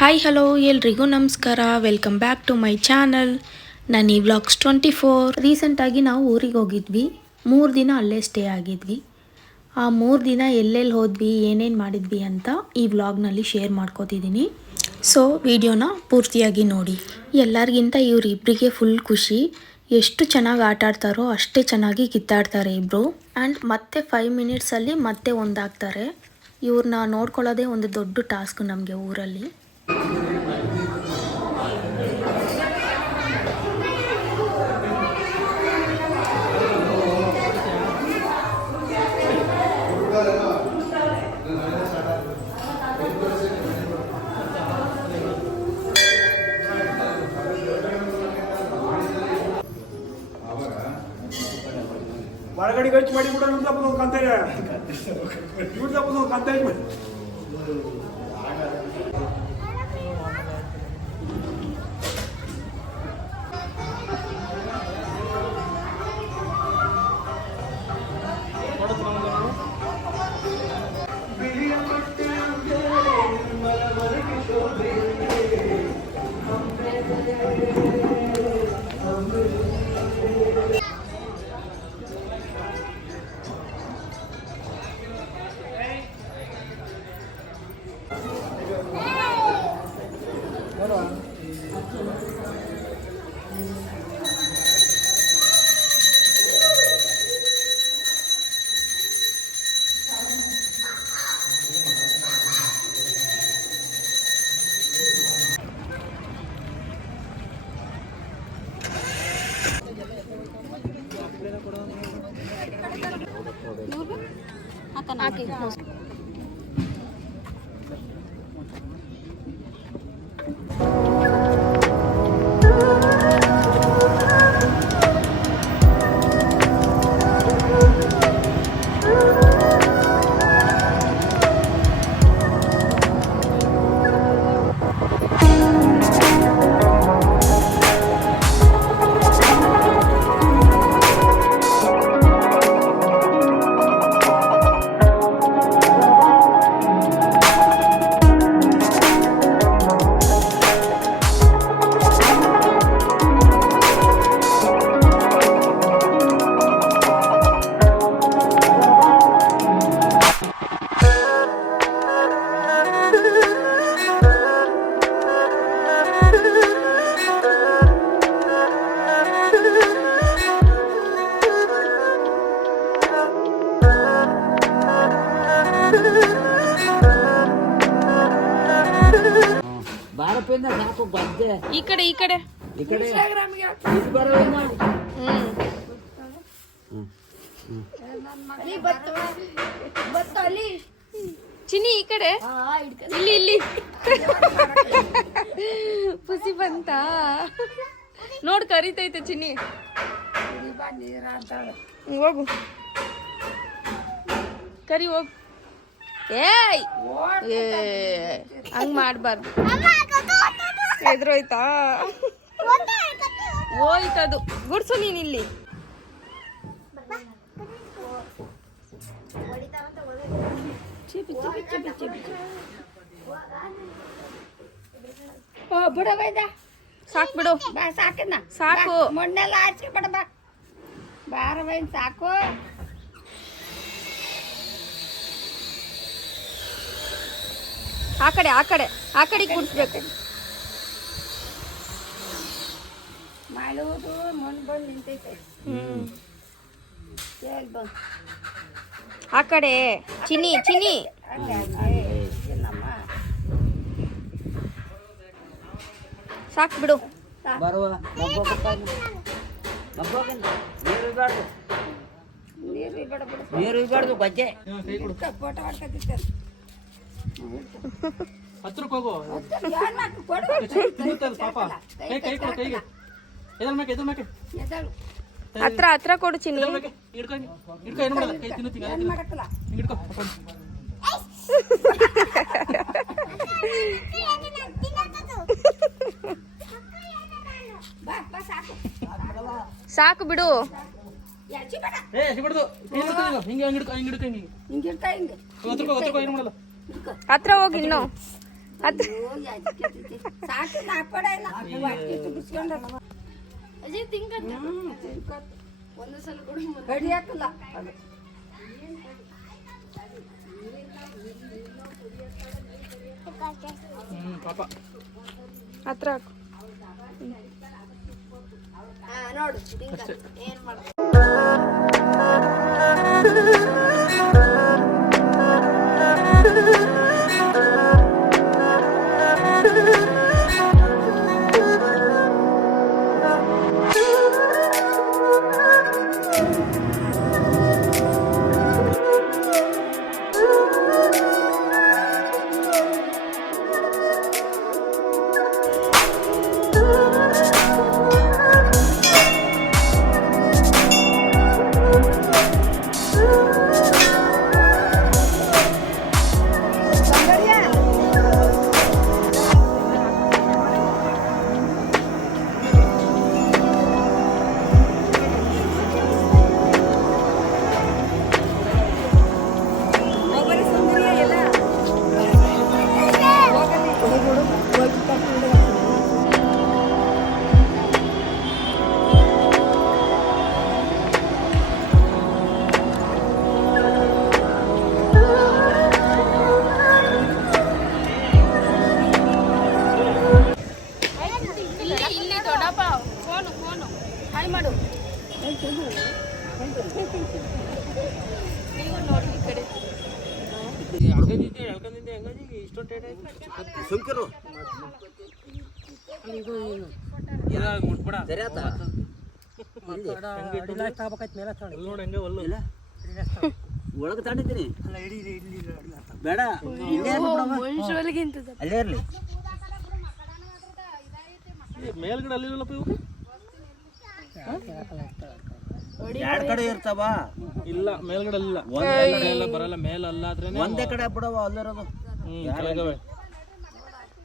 Hi hello ಎಲ್ರಿಗೂ ನಮಸ್ಕಾರ. Welcome back to my channel. ನಾನು ಈ ವ್ಲಾಗ್ಸ್ 24. ರೀಸೆಂಟಾಗಿ ನಾವು ಊರಿಗೆ ಹೋಗಿದ್ವಿ. 3 ದಿನ ಅಲ್ಲೇ ಸ್ಟೇ ಆಗಿದ್ವಿ. ಆ 3 ದಿನ ಎಲ್ಲೆಲ್ಲಿ ಹೋದ್ವಿ, ಏನೇನು ಮಾಡಿದ್ವಿ ಅಂತ ಈ ವ್ಲಾಗ್ನಲ್ಲಿ ಶೇರ್ ಮಾಡ್ಕೋತಿದ್ದೀನಿ. ಸೊ ವಿಡಿಯೋನ ಪೂರ್ತಿಯಾಗಿ ನೋಡಿ. ಎಲ್ಲರಿಗಿಂತ ಇವರಿಬ್ಬರಿಗೆ ಫುಲ್ ಖುಷಿ. ಎಷ್ಟು ಚೆನ್ನಾಗಿ ಆಟ ಆಡ್ತಾರೋ ಅಷ್ಟೇ ಚೆನ್ನಾಗಿ ಕಿತ್ತಾಡ್ತಾರೆ ಇಬ್ಬರು. ಆ್ಯಂಡ್ ಮತ್ತೆ 5 ಮಿನಿಟ್ಸಲ್ಲಿ ಮತ್ತೆ ಒಂದಾಗ್ತಾರೆ. ಇವ್ರನ್ನ ನೋಡ್ಕೊಳ್ಳೋದೇ ಒಂದು ದೊಡ್ಡ ಟಾಸ್ಕ್ ನಮಗೆ ಊರಲ್ಲಿ. ಒಳಗಡೆ ಖರ್ಚು ಮಾಡಿ ಕೂಡ ಒಂದು ಕಂತಾರೆ ಕಂತ ಮಾಡಿ ಈ ಕಡೆ ಚಿನ್ನಿ ಈ ಕಡೆ ಇಲ್ಲಿ ಪುಸಿ ಬಂತ ನೋಡ್ ಕರಿತೈತೆ ಚಿನ್ನಿ. ಹೋಗು ಕರಿ ಹೋಗು. ಏಯ್ ಹಂಗ್ ಮಾಡ್ಬಾರ್ದು. ಎದುರೋಯ್ತಾ ಹೋಯ್ತದು. ಗುಡ್ಸು ನೀನ್ ಇಲ್ಲಿ. ಸಾಕು ಬಿಡು, ಸಾಕು ಮಣ್ಣೆಲ್ಲ ಆಚೆ ಬಾರ ಬೈನ್ ಸಾಕು. ಆ ಕಡೆ ಕುಡಿಸ್ಬೇಕು. ಮಾಡುವುದು ಮಣ್ಣು ಬಂದು ನಿಂತೈತೆ. ಆ ಕಡೆ ಚಿನ್ನಿ ಸಾಕು ಬಿಡು. ನೀರು ಇರಬಾರ್ದು ಬಜ್ಜೆ ಫೋಟೋ ಮಾಡ್ಕೊತಿರ್ತಾರೆ. ಹತ್ರಕ್ಕೆ ಹೋಗು ಹತ್ರ ಕೊಡು ಚಿನ್ನಿ. ಸಾಕು ಬಿಡು. ಹತ್ರ ಹೋಗಿ ಇನ್ನು ಸಾಕು ನಾಪಡ ಇಲ್ಲ ಬಿಸ್ಕೊಂಡ ಕಡಿಯಾಕಲ್ಲ ಅದು ಪಾಪ ಹತ್ರ ಹಾಕು. ನೋಡು ಏನ್ ಮಾಡ ಸುಮ್ಕಿರು ಮುಟ್ಬಿಡ ಸರಿ ಆತ ನೋಡಿ ಹಂಗೆ ಒಲ್ಲು ಇಲ್ಲ ಒಳಗೆ ತಗೊಂಡಿದ್ದೀನಿ ಬೇಡ ಇಲ್ಲೇ ಅಲ್ಲೇ ಇರ್ಲಿ ಮೇಲ್ಗಡೆ ಅಲ್ಲಿಲ್ಲಪ್ಪ ಇವು ಎರಡ್ ಕಡೆ ಇರ್ತಾವ ಇಲ್ಲ ಮೇಲ್ಗಡೆ ಅಲ್ಲಿಲ್ಲ ಎಲ್ಲ ಬರಲ್ಲ ಮೇಲಲ್ಲಾದ್ರೆ ಒಂದೇ ಕಡೆ ಬಿಡವ ಅಲ್ಲಿರೋದು ಕೆಳಗವೆ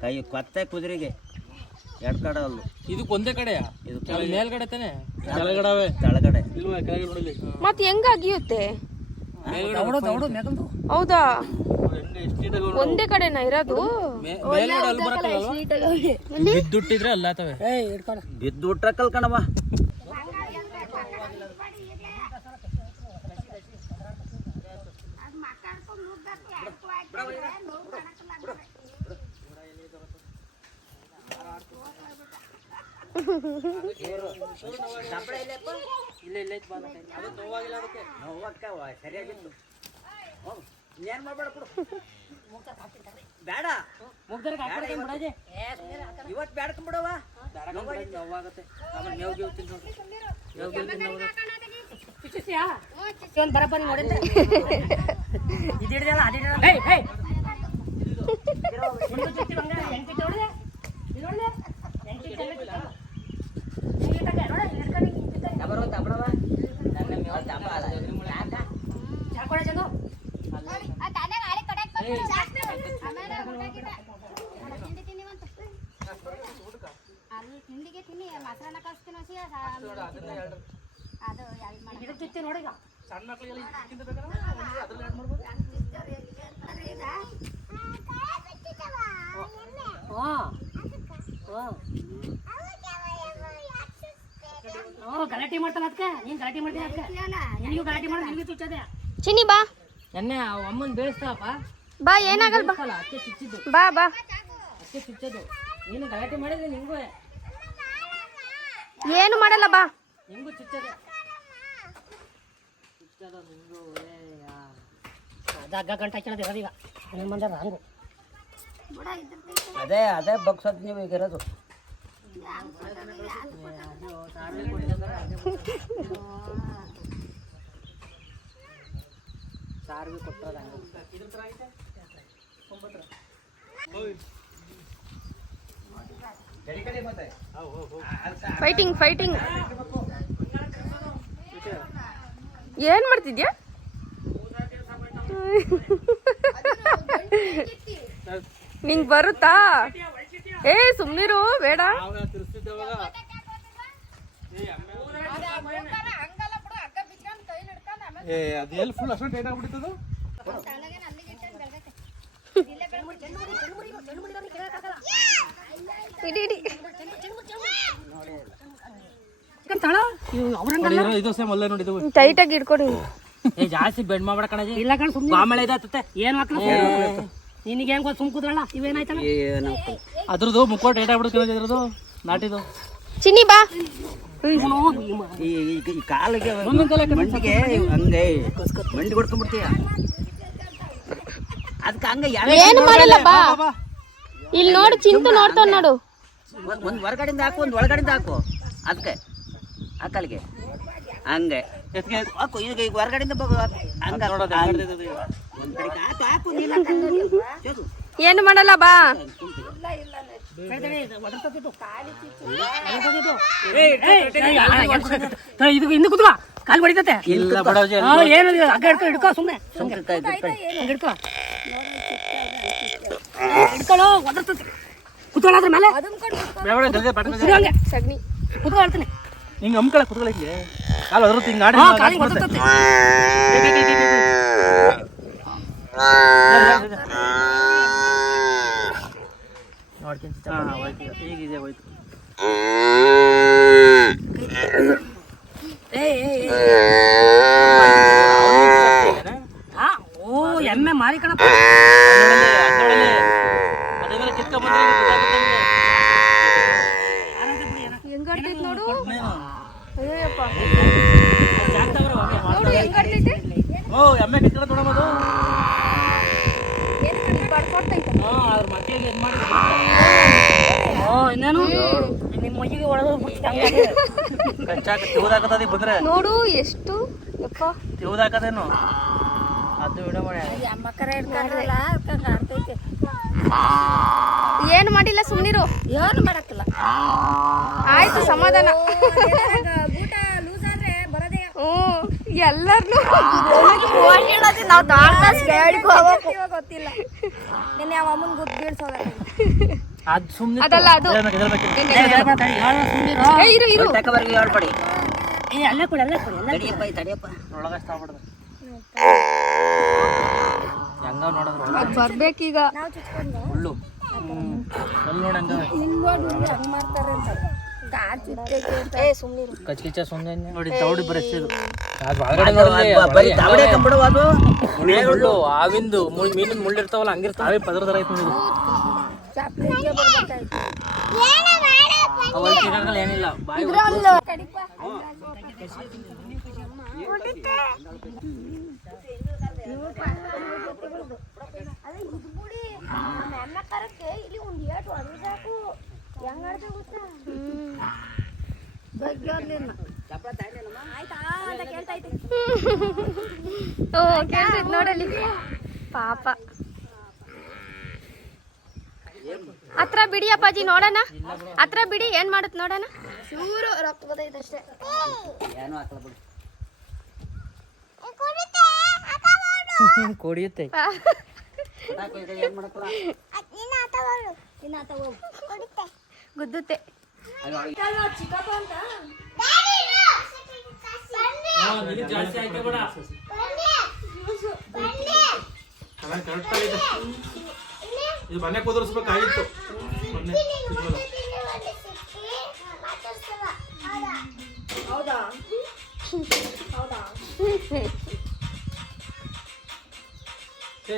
ಕೈ ಕೊತ್ತೆ ಕುದುರೆಗೆ ಎರಡ್ ಕಡೆ ಅಲ್ಲು ಇದಕ್ಕೆ ಒಂದೇ ಕಡೆಯಾ ಇದು ಮೇಲ್ಗಡೆ ತಾನೆ ಕೆಳಗಡವೆ ತಳಗಡೆ ಇಲ್ವಾ ಕೆಳಗಡೆ ನೋಡಲಿ ಮತ್ ಹೆಂಗ ಅಗಿಯುತ್ತೆ? ಹೌದಾ? ಒಂದೇ ಕಡೆನಾ ಇರೋದು? ಮೇಲ್ಗಡೆ ಅಲ್ಲಿ ಬರಕ್ಕಲ್ಲ ಬಿದ್ದುಟ್ಟಿದ್ರೆ ಅಲ್ಲಾತವೆ ಬಿದ್ದು ಬಿಟ್ರ ಕಲ್ಕಣವ ಸರಿಯಾಗಿತ್ತು ಏನ್ ಮಾಡ್ಬೇಡ ಬೇಡ ಇವತ್ತು ಬೇಡ್ಕೊಂಡ್ಬಿಡವ ಬರಬ್ಬರಿ ನೋಡಿದ್ರೆ ತಿಂಡಿಗೆ ತಿನ್ನಿ ಮೊಸರನ್ನ ಕಳಿಸ್ತೀನಿ ಅದು ನೋಡಿಗ ಸಣ್ಣ ಮಕ್ಕಳಿಗೆಲ್ಲ ಗಲಾಟೆ ಮಾಡ್ತಾನ ಅದಕ್ಕೆ ನೀನ್ ಗಲಾಟೆ ಮಾಡ್ತೀನಿ ಅದಕ್ಕೆ ನಿನಗೂ ಗಲಾಟೆ ಮಾಡಿ ನಿನಗೂ ಚುಚ್ಚದೆ ಚಿನ್ನಿ ಬಾ ಎಣ್ಣೆ ಅಮ್ಮನ್ ಬೇಯಿಸ್ತಾವಪ್ಪ ಬಾ, ಏನಾಗಲ್ಲ ಬಾ. ಅಕ್ಕೆ ಚುಚ್ಚಿದ್ದು ಬಾ ಬಾ. ಅಕ್ಕೆ ಚುಚ್ಚೋದು ನೀನು ಗಲಾಟೆ ಮಾಡಿದ್ರೆ ನಿಂಗೂ ಏನು ಮಾಡಲ್ಲ ಬಾ. ನಿಂಗೂ ಚುಚ್ಚದೆ ಚುಚ್ಚದ ನಿಂಗೂ ಅದಾಗ ಗಂಟೆ ಹಾಕಿರೋದು ಇರೋದೀಗ ನಿಮ್ಮ ಬಂದ ಹಂಗು ಅದೇ ಅದೇ ಬಗ್ಸೋದು ನೀವು ಈಗ ಇರೋದು ಸಾರಿಗೆ ಕೊಟ್ಟದ ಫೈಟಿಂಗ್ ಫೈಟಿಂಗ್. ಏನ್ ಮಾಡ್ತಿದ್ಯಾ? ನಿಂಗ್ ಬರುತ್ತಾ? ಏ ಸುಮ್ನಿರು, ಬೇಡ. ಅದು ಎಲ್ಲಿ ಫುಲ್ ಅಷ್ಟೊಂದು ಟೈಟ್ ಆಗ್ಬಿಟ್ಟಿತ್ತು. ಇಡಿ ಇಡಿ ಅವ್ರಂಗಲ್ಲ ಇದು ಸೇಮ್ ಅಲ್ಲೇ ನೋಡಿ ಇದು ಟೈಟಾಗಿ ಹಿಡ್ಕೊಡಿ. ಏ ಜಾಸ್ತಿ ಬೆಡ್ ಮಾಡ್ಬೇಡ ಕಣಜಿ. ಇಲ್ಲ ಕಣ ಸುಮ್ಮನೆ ಬಾಮಳೆ ಇದಾತತೆ ಏನು ಮಕ್ಳು ನಿನಗೆ ಹೆಂಗ್ ಗೊತ್ತು ಸುಮ್ ಕೂದ್ರಲ್ಲ ಇವೇನಾಯ್ತಲ್ಲ ಅದ್ರದ್ದು ಮುಕ್ಕೋಟ್ ಏಟ್ ಆಗ್ಬಿಡುತ್ತೆ ಇದ್ರದ್ದು ನಾಟಿದು. ಚಿನ್ನಿ ಬಾ. ಈ ಕಾಲಿಗೆ ಮಂಡಿಗೆ ಹಂಗೆ ಮಂಡಿ ಹೊಡ್ಕೊಂಡ್ಬಿಡ್ತೀಯ. ಅದಕ್ಕೆ ಹಂಗೆ ಏನು ಮಾಡಲ್ಲ ಬಾ. ಇಲ್ಲಿ ನೋಡು ಚಿಂತು ನೋಡ್ತಾವ್ ನೋಡು. ಒಂದು ಹೊರಗಡೆಯಿಂದ ಹಾಕು, ಒಂದು ಒಳಗಡೆಯಿಂದ ಹಾಕು. ಅದಕ್ಕೆ ಆ ಕಾಲಿಗೆ ಹಂಗೆ ಹಾಕು. ಈಗ ಹೊರಗಡೆಯಿಂದ ಹಂಗೆ ನೋಡೋದು ಒಂದು ಕಡೆಗೆ ಹಾಕು ಹಾಕು ನೀನು. ಏನು ಮಾಡಲ್ಲ ಬಾ. ಇದು ಇನ್ನು ಕೂತ್ಕೋ ಕಾಲು ಹೊಡಿತತೆ. ಇಲ್ಲ ಬಡವಜಿ ಏನು ಹಗ್ಗ ಹಿಡ್ಕೊ ಹಿಡ್ಕೊ ಸುಮ್ಮನೆ ಹಿಡ್ಕೊ ಹಿಡ್ಕೊಳ್ಳೋ ಒದರ್ತತೆ. ಕೂತ್ಕೊಳ್ಳೋ ಅದ್ರ ಮೇಲೆ ಹಂಗೆ ಸಗಣಿ ಕೂತ್ಕೊ ಹೇಳ್ತೀನಿ. ಹಿಂಗೆ ಹಮ್ಕಳ ಕುತ್ಕೊಳ್ಳಿ ಕಾಲು ಅದ್ರದ್ದು ಹಿಂಗೆ ಆಡಿ ಕಾಲಿಗೆ ಒದರ್ತತೆ. ಹೀಗಿದೆ ಹೋಯ್ತು. ಓ ಎಮ್ಮೆ ಮಾರಿ ಕಣಪ್ಪ. ಅದೆಲ್ಲ ಕಿತ್ಕೊಂಡ್ ಬಂದ್ರೆ ಈಗ ಗೊತ್ತಾಗುತ್ತೆ ನಿಮ್ಗೆ. ಹೆಂಗ್ ಆಡ್ತೈತ್ ನೋಡು. ಅಯ್ಯಪ್ಪ ಜಾಗ್ತಾವ್ರೆ ಒಮ್ಮೆ. ನೋಡು ಹೆಂಗ್ ಆಡ್ತೈತೆ. ಓ ಎಮ್ಮೆ ಕಿತ್ಕೊಂಡು ನೋಡಬಹುದು. ಅದ್ರ ಮಕ್ಕಳಿಗೆ ಇದು ಮಾಡಿ ಇನ್ನೇನು ನಿಮ್ಮ ಮಗಿಗೆ ಕಚ್ಚಾಕ ತಿವುದಾಕತದಿ ಬಂದ್ರೆ ನೋಡು ಎಷ್ಟು ಯಪ್ಪ. ತಿವುದಾಕದೇನು ಅದು ವಿಡ ಮಾಡಿ ಏನು ಮಾಡಿಲ್ಲ ಸುಮ್ನಿರು. ಏನು ಮಾಡಕ್ಕಿಲ್ಲ. ಆಯ್ತು ಸಮಾಧಾನ. ಲೂಸ್ ಆದ್ರೆ ಬರೋದೇ ಎಲ್ಲರನ್ನು ನಾವು ಗೊತ್ತಿಲ್ಲ. ನಿನ್ನೆ ಅವ ಅಮ್ಮನ್ ಗುದ್ದು ಬೀಳ್ಸೋದ. ಅದು ಸುಮ್ಮನೆ ಅದಲ್ಲ ಅದು. ಏ, ಇರು ಇರು. ತಕಬರ್ಗಿ ಹೇಳ್ಕೊಡಿ. ಅಲ್ಲೇ ಕೊಡಿ ಅಲ್ಲೇ ಕೊಡಿ. ತಡಿಯಪ್ಪ ತಡಿಯಪ್ಪ. ಒಳಗಷ್ಟ ಆಗ್ಬಿಡ್ದು ಹೆಂಗ ನೋಡಿದ್ರು ಅದ್ ಬರ್ಬೇಕೀಗ. ನಾವು ಚುಚ್ಕೊಂಡು ಹುಳ್ಳು ಅಲ್ಲಿ ನೋಡಿ ಹಂಗ ನೋಡಿ ಹಂಗ್ ಮಾಡ್ತಾರೆ ಅಂತ. ಏ ಸುಮ್ನಿರು. ಕಚ್ ಕಿಚ್ಚ ಸುಮ್ಮನೆ ನೋಡಿ ತೌಡಿ ಬರೆಸಿದು ಬರೀ ತಾವಡೆ ಕಂಬಿಡವ ಅದು. ಮುಳ್ಳು ಆವಿಂದು ಮೀನಿನ ಮುಳ್ಳಿರ್ತಾವಲ್ಲ ಹಂಗಿರ್ತಾವೆ ಪದ್ರ ಥರ ಐತೆ ನೋಡಿ. ಚಾಪ್ಲಿಗೆ ಬರ್ಬೇಕಾಯ್ತು. ಅವಲ್ ತಿನ್ನಂಗಲ್ಲ ಏನಿಲ್ಲ ಬಾಯಿ ಇಲ್ಲಿ ಒಂದು ಏಟು ಅದು ಸಾಕು. ಹೆಂಗ್ ಆಡ್ದೆ ಗೊತ್ತಾ? ಆಯ್ತಾ ಅಂತ ಕೇಳ್ತೈತಿ. ಓ ಕೇಳ್ತೈತ್ ನೋಡಲ್ಲಿ ಪಾಪ. ಹತ್ರ ಬಿಡಿ ಅಪ್ಪಾಜಿ ನೋಡೋಣ. ಹತ್ರ ಬಿಡಿ ಏನ್ ಮಾಡತ್ ನೋಡೋಣ. ಚೂರು ರಕ್ತ ಬರ್ತೈತಷ್ಟೇ. ಏನೋ ಹಾಕಲ್ಲ ಬಿಡು. ಕೊಡಿಯುತ್ತೆ ಏನ್ ಮಾಡಕ್ಕಲ್ಲ. ಗುದ್ದುತ್ತೆ. ಜಾಸ್ತಿ ಆಯ್ಕೆ ಬೇಡ ಇದು ಮನೆ ಕುದುರಿಸ್ಬೇಕಾಗಿತ್ತು. ಹೌದಾ ಹೌದಾ ಏ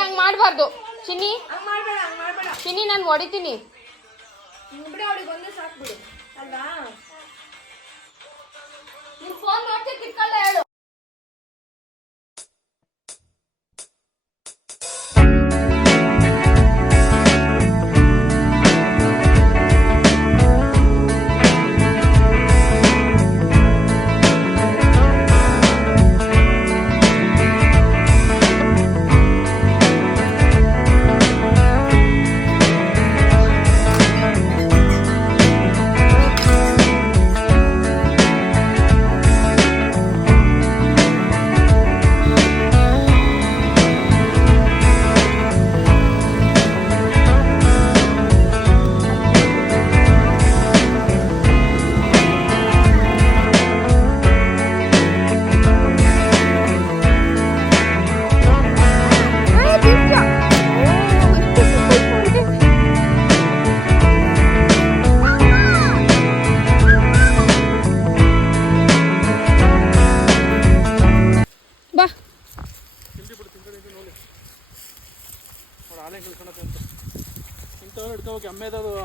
ಹಂಗ್ ಮಾಡ್ಬಾರ್ದು ಚಿನ್ನಿ. ಚಿನ್ನಿ ನಾನು ಹೊಡಿತೀನಿ. ಫೋನ್ ನೋಡ್ತಿ ಕಿತ್ಕೊಳ್ಳ ಹೇಳು.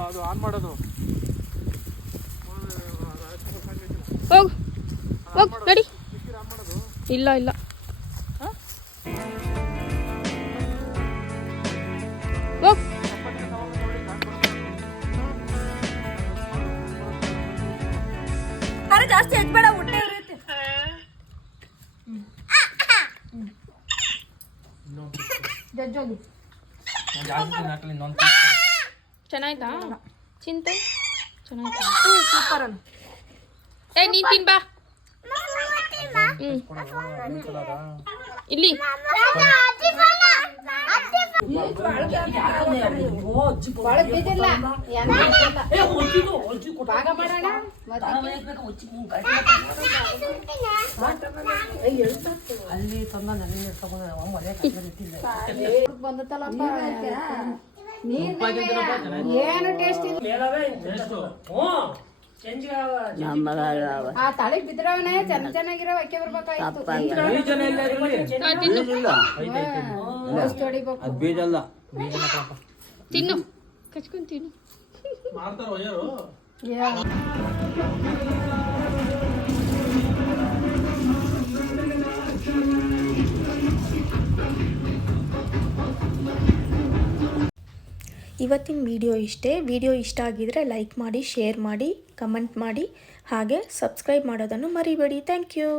ಅದು ಆನ್ ಮಾಡೋದು ಹೋಗ್ ಹೋಗ್ ನಡಿ. ಇಲ್ಲ ಇಲ್ಲ ಹೋಗ್. ಜಾಸ್ತಿ ಎದ್ಬೇಡ ಹೊಟ್ಟೆ ಇರುತ್ತೆ. ಚೆನ್ನಾಯ್ತಾ ಚಿಂತೆ? ಚೆನ್ನಾಯ್ತಾ? ಸೂಪರ್. ಏ ನೀನ್ ತಿನ್ ಬಾ. ಇಲ್ಲಿ ಅಲ್ಲಿ ತಂದ ನನ್ನ ಆ ತಳಿಗ್ ಬಿದ್ರವನೇ ಚೆನ್ನಾಗಿರೋ ಅಕ್ಕಿ ಬರ್ಬೇಕಾಯ್ತು. ತಿನ್ನು ಕಚ್ಕೊಂಡ್ ತಿನ್ನು. ಇವತ್ತಿನ ವಿಡಿಯೋ ಇಷ್ಟೇ. ವಿಡಿಯೋ ಇಷ್ಟ ಆಗಿದರೆ ಲೈಕ್ ಮಾಡಿ, ಶೇರ್ ಮಾಡಿ, ಕಮೆಂಟ್ ಮಾಡಿ, ಹಾಗೆ ಸಬ್ಸ್ಕ್ರೈಬ್ ಮಾಡೋದನ್ನು ಮರಿಬೇಡಿ. Thank you.